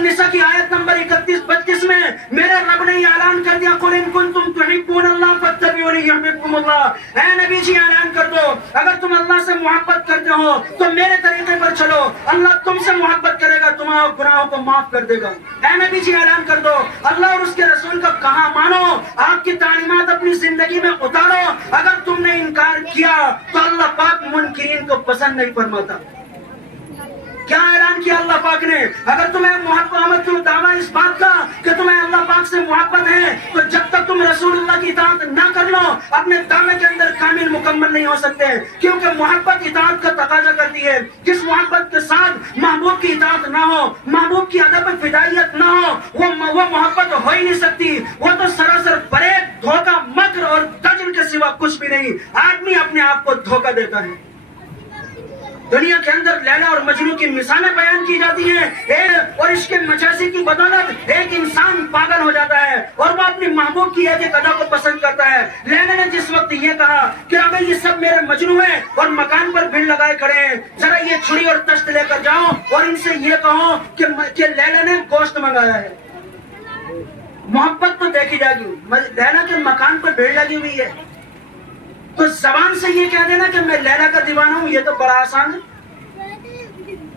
النساء کی آیت نمبر 31-32 میں میرے رب نے یہ اعلان کر دیا قل ان کنتم تحبون اللہ فاتبعونی یحببکم اللہ، اے نبی جی اعلان کر دو اگر تم اللہ سے محبت کرتے ہو تو میرے طریقے پر چلو، اللہ تم سے محبت کرے گا، تمہارے گناہوں کو معاف کر دے گا۔ اے نبی جی اعلان کر دو اللہ اور اس کے رسول کا کہاں مانو، آپ کی تعلیمات اپنی زندگی میں اتارو، اگر تم نے انکار کیا تو اللہ پاک منکرین کو پسند نہیں فرماتا۔ کیا اعلان کیا اللہ پاک نے؟ اگر تمہیں محبت دعویٰ اس بات کا کہ تمہیں اللہ پاک سے محبت ہے تو جب تک تم رسول اللہ کی اطاعت نہ کر لو اپنے دعوے کے اندر کامل مکمل نہیں ہو سکتے، کیونکہ محبت اطاعت کا تقاضا کرتی ہے۔ جس محبت کے ساتھ محبوب کی اطاعت نہ ہو، محبوب کی ادب فدائیت نہ ہو، وہ محبت ہو ہی نہیں سکتی، وہ تو سراسر فریب، دھوکہ، مکر اور دجل کے سوا کچھ بھی نہیں۔ آدمی اپنے آپ کو دھوکہ دیتا ہے۔ دنیا کے اندر لیلا اور مجنون کی مثالیں بیان کی جاتی ہیں، اور عشق مجازی کی بدولت ایک انسان پاگل ہو جاتا ہے اور وہ اپنی محبوب کی ایک ادا کو پسند کرتا ہے۔ لیلا نے جس وقت یہ کہا کہ اگر یہ سب میرے مجنون ہیں اور مکان پر بھیڑ لگائے کھڑے ہیں، ذرا یہ چھری اور تشت لے کر جاؤ اور ان سے یہ کہو کہ لیلا نے گوشت منگایا ہے۔ محبت تو دیکھی جائے گی، لیلا کے مکان پر بھیڑ لگی ہوئی ہے تو زبان سے یہ کہہ دینا کہ میں لیلا کا دیوانہ ہوں، یہ تو بڑا آسان ہے۔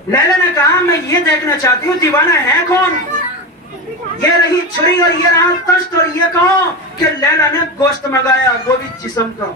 لیلا نے کہا میں یہ دیکھنا چاہتی ہوں دیوانہ ہے کون، یہ رہی چھری اور یہ رہا تشت، اور یہ کہو کہ لیلا نے گوشت منگایا، وہ بھی جسم کا۔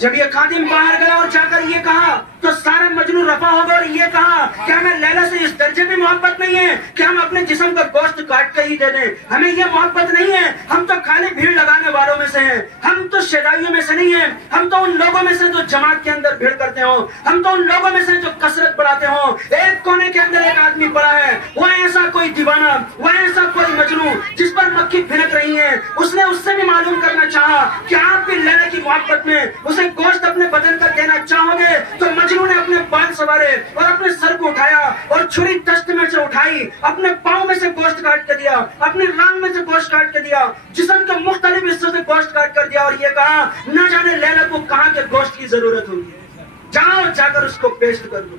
جب یہ خادم باہر گیا اور جا کر یہ کہا تو سارا مجنون رفع ہو گیا اور یہ کہا کہ ہمیں لیلا سے اس درجے میں محبت نہیں ہے کہ ہم اپنے جسم کا گوشت کاٹ کر ہی دے دیں، ہمیں یہ محبت نہیں ہے، ہم تو خالی بھیڑ لگانے والوں میں سے ہیں، ہم تو شیدائیوں میں سے نہیں ہیں، ہم تو ان لوگوں میں سے جو جماعت کے اندر بھیڑ کرتے ہوں، ہم تو ان لوگوں میں سے جو کثرت بڑھاتے ہوں۔ ایک کونے کے اندر ایک آدمی پڑا ہے، وہ ایسا کوئی دیوانہ، وہ ایسا کوئی مجنون جس پر مکھی پھنک رہی ہے، اس نے اس سے بھی معلوم کرنا چاہا کہ آپ بھی لیلا کی محبت میں اسے گوشت اپنے بدن کا دینا چاہو گے تو مجنون نے اپنے بال سوارے اور اپنے سر کو اٹھایا اور چھری تشت میں سے اٹھائی، اپنے پاؤں میں سے گوشت کاٹ کے دیا، اپنے ران میں سے گوشت کاٹ کے دیا، جسم کے مختلف حصوں سے گوشت کاٹ کر دیا اور یہ کہا نہ جانے لیلا کو کہاں کے گوشت کی ضرورت ہوگی، جاؤ جا کر اس کو پیش کر دو۔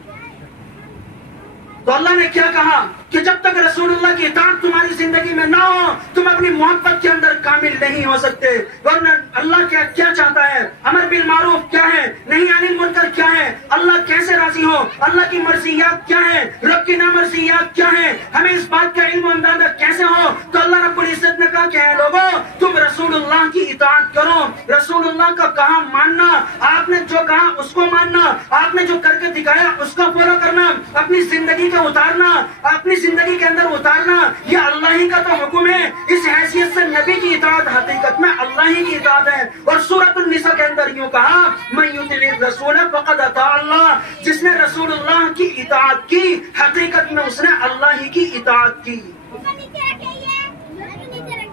تو اللہ نے کیا کہا کہ جب تک رسول اللہ کی اطاعت تمہاری زندگی میں نہ ہو تم اپنی محبت کے اندر کامل نہیں ہو سکتے۔ ورنہ اللہ کیا چاہتا ہے، امر بالمعروف کیا ہے، نہی عن المنکر کیا ہے، اللہ کیسے راضی ہو، اللہ کی مرضیات کیا ہے، رب کی نامرضیات کیا ہے، ہمیں اس بات کا علم و اندازہ کیسے ہو۔ تو اللہ رب العزت نے کہا کہ اے لوگوں تم رسول اللہ کی اطاعت کرو، رسول اللہ کا کہا ماننا، آپ نے جو کہا اس کو ماننا، آپ نے جو کر کے دکھایا اس کو فالو کرنا، اپنی زندگی اتارنا، اپنی زندگی کے اندر اتارنا، یہ اللہ ہی کا تو حکم ہے۔ اس حیثیت سے نبی کی اطاعت حقیقت میں اللہ ہی کی اطاعت ہے۔ اور سورۃ النساء کے اندر یوں کہا من یطع الرسول فقد اطاع اللہ، جس نے رسول اللہ کی اطاعت کی حقیقت میں اس نے اللہ ہی کی اطاعت کی۔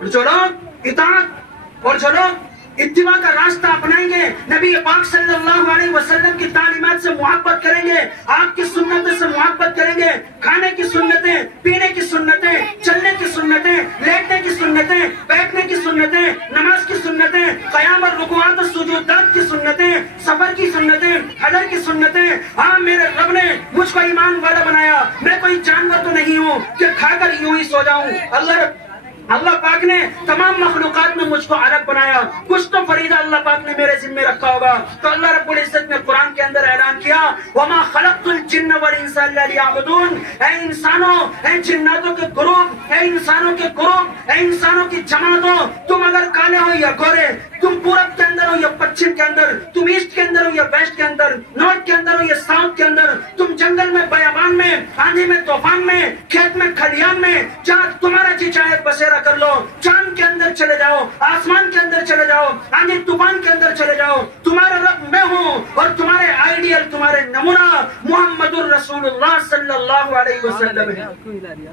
جو لوگ اطاعت اور جو لوگ اتباع کا راستہ اپنائیں گے، نبی پاک صلی اللہ علیہ وسلم کی تعلیمات سے محبت کریں گے، آپ کی سنتوں سے محبت کریں گے، کھانے کی سنتیں، پینے کی سنتیں، چلنے کی سنتیں، لیٹنے کی سنتیں، بیٹھنے کی سنتیں، نماز کی سنتیں، قیام اور رکوعات اور سجودات کی سنتیں، سفر کی سنتیں، حضر کی سنتیں۔ ہاں میرے رب نے مجھ کو ایمان والا بنایا، میں کوئی جانور تو نہیں ہوں کہ کھا کر یوں ہی سو جاؤں۔ اللہ پاک نے تمام مخلوقات میں مجھ کو الگ بنایا، کچھ تو فریضہ اللہ پاک نے میرے ذمہ رکھا ہوگا۔ تو اللہ رب العزت نے قرآن کے اندر اعلان کیا وَمَا خَلَقْتُ الْجِنَّ وَالْإِنسَ إِلَّا لِيَعْبُدُونَ، اے انسانوں، اے جناتوں کے گروپ، اے انسانوں کے گروپ، اے انسانوں کی جماعتوں، تم اگر کالے ہو یا گورے، تم پورب کے اندر ہو یا پچھم کے اندر، تم ایسٹ کے اندر ہو یا ویسٹ کے اندر، نارتھ کے اندر ہو یا ساؤتھ کے اندر، تم جنگل میں، بیابان میں، آندھی میں، طوفان میں، کھیت میں، کھلیان میں، جہاں تمہارا جی چاہے بسیرا کر لو، چاند کے اندر چلے جاؤ، آسمان کے اندر چلے جاؤ، آندھی طوفان کے اندر چلے جاؤ، تمہارا رب میں ہوں اور تمہارے آئیڈیل، تمہارے نمونہ محمد الرسول اللہ صلی اللہ علیہ وسلم ہے۔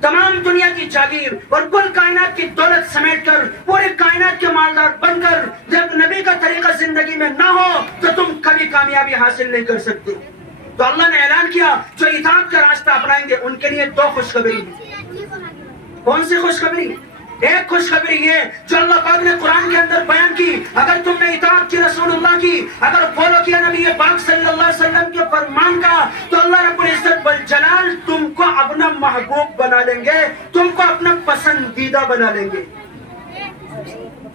تمام دنیا کی جاگیر اور کل کائنات کی دولت سمیٹ کر پورے کائنات کے مالدار بن کر جب نبی کا طریقہ زندگی میں نہ ہو تو تم کبھی کامیابی حاصل نہیں کر سکتے۔ تو اللہ نے اعلان کیا جو اطاعت کا راستہ اپنائیں گے ان کے لیے دو خوشخبری۔ کون سی خوشخبری؟ ایک خوشخبری یہ جو اللہ پاک نے قرآن کے اندر بیان کی، اگر تم نے اطاعت کی رسول اللہ کی، اگر فالو کیا نبی پاک صلی اللہ علیہ وسلم کے فرمان کا، تو اللہ رب العزت ذوالجلال تم کو اپنا محبوب بنا لیں گے، تم کو اپنا پسندیدہ بنا لیں گے۔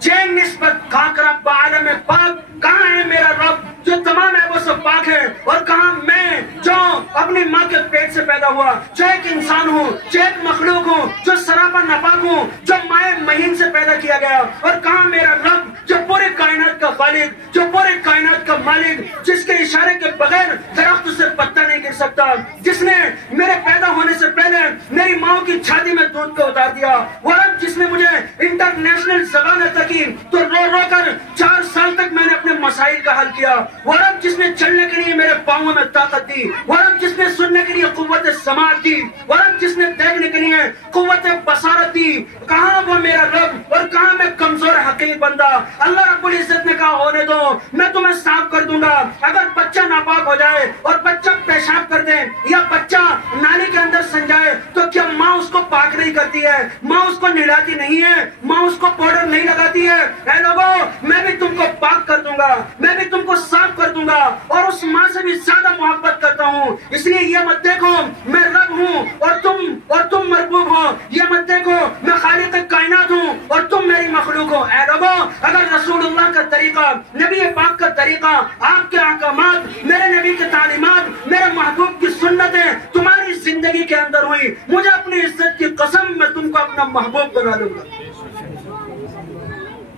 جے نسبت خاک رب عالم پاک، کہاں ہے میرا رب جو تمام عیبوں سے پاک ہے، اور کہاں میں جو اپنی ماں کے پیٹ سے پیدا ہوا، جو ایک انسان ہوں، جو ایک مخلوق ہوں، جو سراپا ناپاک ہوں، جو مائع مہین سے پیدا کیا گیا، اور کہاں میرا رب جو پورے کائنات کا خالق، جو پورے کائنات کا مالک، جس کے اشارے کے بغیر درخت سے پتا نہیں گر سکتا، جس نے میرے پیدا ہونے سے پہلے میری ماں کی چھاتی میں دودھ کو اتار دیا، وہ رب جس نے مجھے انٹرنیشنل زبان عطا کی تو رو رو کر 4 سال تک میں نے اپنے مسائل کا حل کیا، وہ رب جس نے چلنے کے لیے میرے پاؤں میں طاقت دی، وہ رب جس نے سننے کے لیے قوت سماعت دی، وہ رب جس نے دیکھنے کے لیے قوت بصارت دی، کہاں وہ میرا رب اور کہاں میں کمزور حقیر بندہ۔ اللہ رب العزت نے کہا ہونے دو، میں تمہیں صاف کر دوں گا۔ اگر بچہ ناپاک ہو جائے اور بچہ پیشاب کر دے یا بچہ نالی کے اندر سن جائے تو کیا ماں اس کو پاک نہیں کرتی ہے؟ ماں اس کو نہلاتی نہیں ہے؟ ماں اس کو پاؤڈر نہیں لگاتی ہے؟ اے لوگو، میں بھی تم کو پاک کر دوں گا، میں بھی تم کو صاف کر دوں گا، اور اس ماں سے بھی زیادہ محبت کرتا ہوں۔ اس لیے یہ مت دیکھو میں رب ہوں اور تم مربوب ہو، یہ مت دیکھو میں خالق کائنات ہوں اور تم میری مخلوق ہو۔ اے لوگو، اگر رسول اللہ کا طریقہ، نبی پاک کا طریقہ، آپ کے احکامات، میرے نبی کی تعلیمات، میرے محبوب کی سنتیں تمہاری زندگی کے اندر ہوئی، مجھے اپنی عزت کی قسم میں تم کو اپنا محبوب بنا لوں گا۔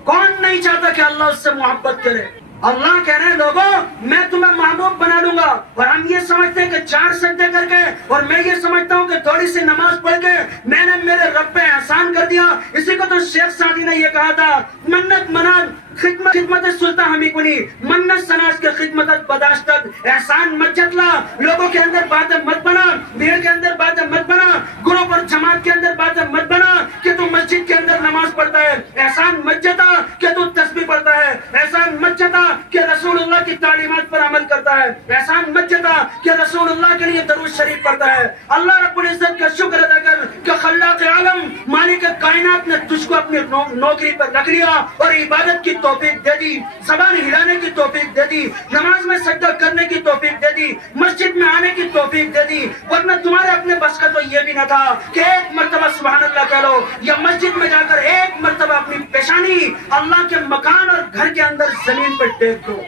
کون نہیں چاہتا کہ اللہ اس سے محبت کرے؟ اللہ کہہ رہے ہیں لوگوں میں تمہیں محبوب بنا لوں گا، اور ہم یہ سمجھتے ہیں کہ 4 سجدے کر کے، اور میں یہ سمجھتا ہوں کہ تھوڑی سی نماز پڑھ کے میں نے میرے رب پہ احسان کر دیا۔ اسی کو تو شیخ سعدی نے یہ کہا تھا، منت مناد خدمت سلطان ہمی کنی، منت سناس کے خدمت بداشتت، احسان مت جتلا، لوگوں کے اندر باتیں مت بنا، بھیڑ کے اندر باتیں مت بنا، گروپ اور جماعت کے اندر باتیں مت بنا کہ تو مسجد کے اندر نماز پڑھتا ہے، احسان مت جتا کہ تو تسبیح پڑھتا ہے، احسان مت جتا کہ رسول اللہ کی تعلیمات پر عمل کرتا ہے، احسان مت جتا کہ رسول اللہ کے لیے درود شریف پڑھتا ہے۔ اللہ رب العزت کا شکر ادا کر کہ خلاق عالم مالک کائنات نے تجھ کو اپنی نوکری پر رکھ لیا اور عبادت کی توفیق دے دی، زبان ہلانے کی توفیق دے دی، نماز میں سجدہ کرنے کی توفیق دے دی، مسجد میں آنے کی توفیق دے دی، ورنہ تمہارے اپنے بس کا تو یہ بھی نہ تھا کہ ایک مرتبہ سبحان اللہ کہہ لو، یا مسجد میں جا کر ایک مرتبہ اپنی پیشانی اللہ کے مکان اور گھر کے اندر زمین پر ٹیک دو۔